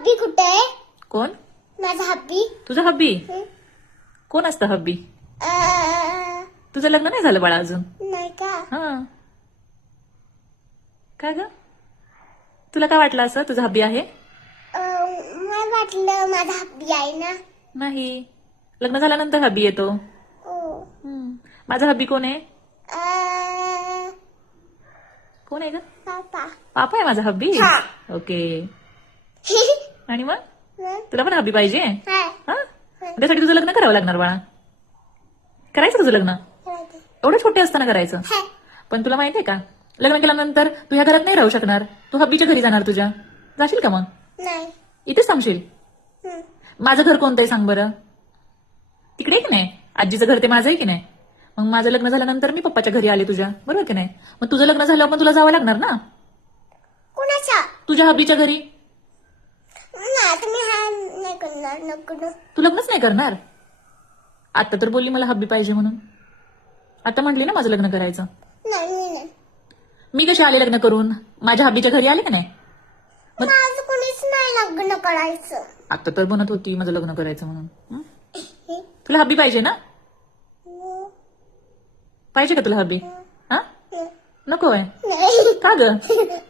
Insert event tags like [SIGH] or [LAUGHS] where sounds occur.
Hubby कुठे आहे? कोण? माझा हब्बी. तुझा हब्बी? हं? कोण असतं हब्बी? अं, तुझं लग्न नाही झालं बाळा अजून? नाही का? हा. काय ग? तुला काय वाटलं असं? तुझा हब्बी आहे? अं, मला वाटलं माझा हब्बी आहे ना. नाही. लग्न झाल्यानंतर हब्बी येतो. ओ हम्म. माझा हब्बी कोण आहे? अं, कोण आहे ग? पापा. पापा आहे माझा हब्बी? हा. ओके. [LAUGHS] आणि मग? तुला पण हब्बी पाहिजे. हा. त्यासाठी तुझं लग्न करावं लागणार बाळा. करायचं तुझं लग्न. एवढे छोटे असताना करायचं. पण तुला माहितीये का? लग्न केल्यानंतर तू ह्या घरात नाही राहू शकणार. तू हब्बीच्या घरी जाणार तुझ्या. जाशील का मग? नाही. इथेच थांबशील. माझं घर कोणतं आहे सांग बरं? तिकडे की नाही? आजीचं घर ते माझं आहे की नाही? मग माझं लग्न झाल्यानंतर मी पप्पाच्या घरी आले तुझ्या. बरोबर की नाही? मग तुझं लग्न झाल्यावर पण तुला जावं लागणार ना? तुझ्या हब्बीच्या घरी नाही तुम्ही हा नाही करणार? नको ना. तू लग्नच नाही करणार? आता तर बोलली मला हब्बी पाहिजे म्हणून. आता म्हटली ना माझं लग्न करायचं. नाही मी नाही. मी कशी आले लग्न करून? माझ्या हब्बीच्या घरी आले का नाही? माझं कोणीच नाही लग्न करायचं. आता तर बनत होती माझं लग्न करायचं म्हणून. हं? तुला हब्बी पाहिजे ना? हं. पाहिजे का तुला हब्बी? हा. हं. नको आहे. नाही. का ग? [LAUGHS]